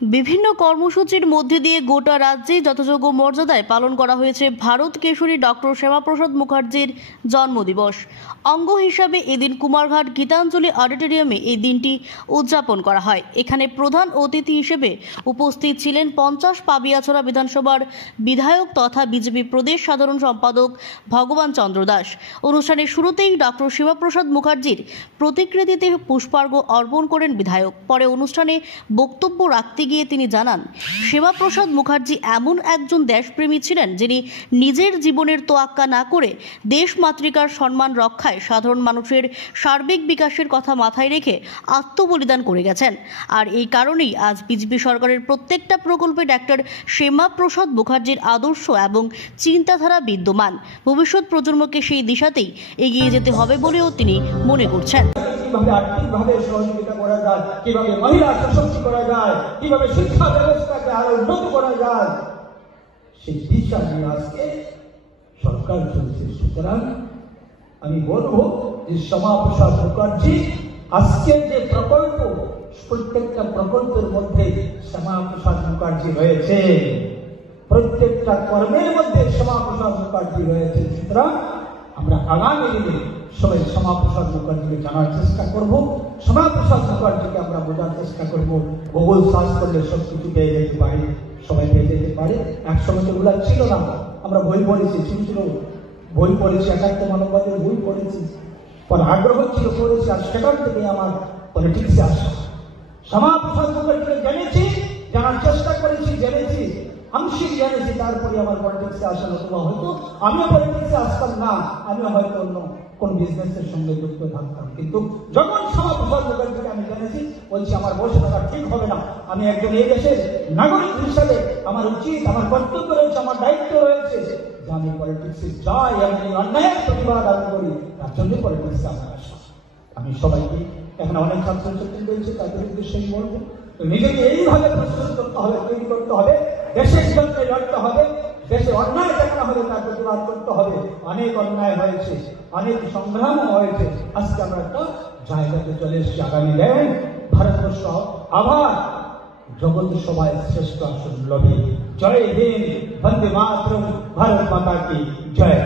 বিভিন্ন কর্মসূচির মধ্যে দিয়ে গোটা রাজ্যে যথাযোগ্য মর্যাদায় পালন করা হয়েছে ভারত কেশরী ডক্টর শ্যামাপ্রসাদ মুখার্জির জন্মদিবস। অঙ্গ হিসাবে এদিন কুমারঘাট গীতাঞ্জলি অডিটোরিয়ামে এই দিনটি উদযাপন করা হয়। এখানে প্রধান অতিথি হিসেবে উপস্থিত ছিলেন 50 পাবিয়াছড়া বিধানসভার বিধায়ক তথা বিজেপি প্রদেশ সাধারণ সম্পাদক ভগবান চন্দ্র দাস। অনুষ্ঠানের শুরুতেই ডক্টর শ্যামাপ্রসাদ মুখার্জির প্রতিকৃতিতে পুষ্পার্ঘ্য অর্পণ করেন বিধায়ক। পরে অনুষ্ঠানে বক্তব্য রাখতে গিয়ে তিনি জানান, শ্যামাপ্রসাদ মুখার্জি এমন একজন দেশপ্রেমী ছিলেন যিনি নিজের জীবনের তোয়াক্কা না করে দেশ মাতৃকার সম্মান রক্ষায় সাধারণ মানুষের সার্বিক বিকাশের কথা মাথায় রেখে আত্মবলিদান করে গেছেন। আর এই কারণেই আজ বিজেপি সরকারের প্রত্যেকটা প্রকল্পে ডক্টর শ্যামাপ্রসাদ মুখার্জির আদর্শ এবং চিন্তাধারা বিদ্যমান। ভবিষ্যৎ প্রজন্মকে সেই দিশাতেই এগিয়ে যেতে হবে বলেও তিনি মনে করছেন। কিভাবে আর্থিকভাবে সহযোগিতা করা যায়, কিভাবে মহিলা সশক্ত করা যায়, কিভাবে শিক্ষা ব্যবস্থাকে আরো উন্নত করা যায়, সেই দিশা নিয়ে আজকে সরকার চলছে। সুতরাং আমি বলবো যে শ্যামাপ্রসাদ মুখার্জি আজকে যে প্রকল্প, প্রত্যেকটা প্রকল্পের মধ্যে শ্যামাপ্রসাদ মুখার্জি রয়েছে, প্রত্যেকটা কর্মের মধ্যে শ্যামাপ্রসাদ মুখার্জি রয়েছে। সুতরাং আমরা আগামী দিনে সবাই শ্যামাপ্রসাদ মুখার্জিকে জানার চেষ্টা করব, শ্যামাপ্রসাদ মুখার্জিকে আমরা বোঝার চেষ্টা করব। গুগল সার্চ করলে সবকিছু পেয়ে যেতে পারি, সবাই পেয়ে যেতে পারে। একসময় তো ওগুলা ছিল না, আমরা বই পড়েছি, ছিল বই পড়েছি, একাত্ম মানববাদের বই পড়েছি, পর আগ্রহ ছিল পড়েছি, আর সেখান থেকে আমার পলিটিক্সে আসা। শ্যামাপ্রসাদ মুখার্জিকে জেনেছি, জানার চেষ্টা করেছি, জেনেছি, আংশিক জেনেছি, তারপরে আমার পলিটিক্সে আসা। নতুবা হয়তো আমিও পলিটিক্সে আসতাম না, আমিও হয়তো অন্য কোন বিজনেসের সঙ্গে যুক্ত থাকতাম। কিন্তু যখন শ্যামাপ্রসাদ মুখার্জিকে আমি জেনেছি, বলছি আমার বসে থাকা ঠিক হবে না, আমি একজন এই দেশের নাগরিক হিসাবে আমার উচিত, আমার কর্তব্য রয়েছে, আমার দায়িত্ব রয়েছে যে আমি পলিটিক্সে যাই, আমি অন্যায়ের প্রতিবাদ আমি করি, তার জন্য পলিটিক্সে আমার আসা। আমি সবাইকে, এখানে অনেক ছাত্রছাত্রী রয়েছে, তাদের উদ্দেশ্যে বলবো, নিজেকে এইভাবে প্রস্তুত করতে হবে, তৈরি করতে হবে, দেশের জন্য লড়তে হবে, দেশে অন্যায় দেখা হলে তার প্রতিবাদ করতে হবে। অনেক অন্যায় হয়েছে, অনেক সংগ্রাম হয়েছে, আজকে আমরা একটা জায়গাতে চলে এসেছি। আগামী দিন ভারতবর্ষ আবার জগৎ সবাই শ্রেষ্ঠ আসন লবে। জয় হিন্দ, বন্দে মাতরম, ভারত মাতা কি জয়।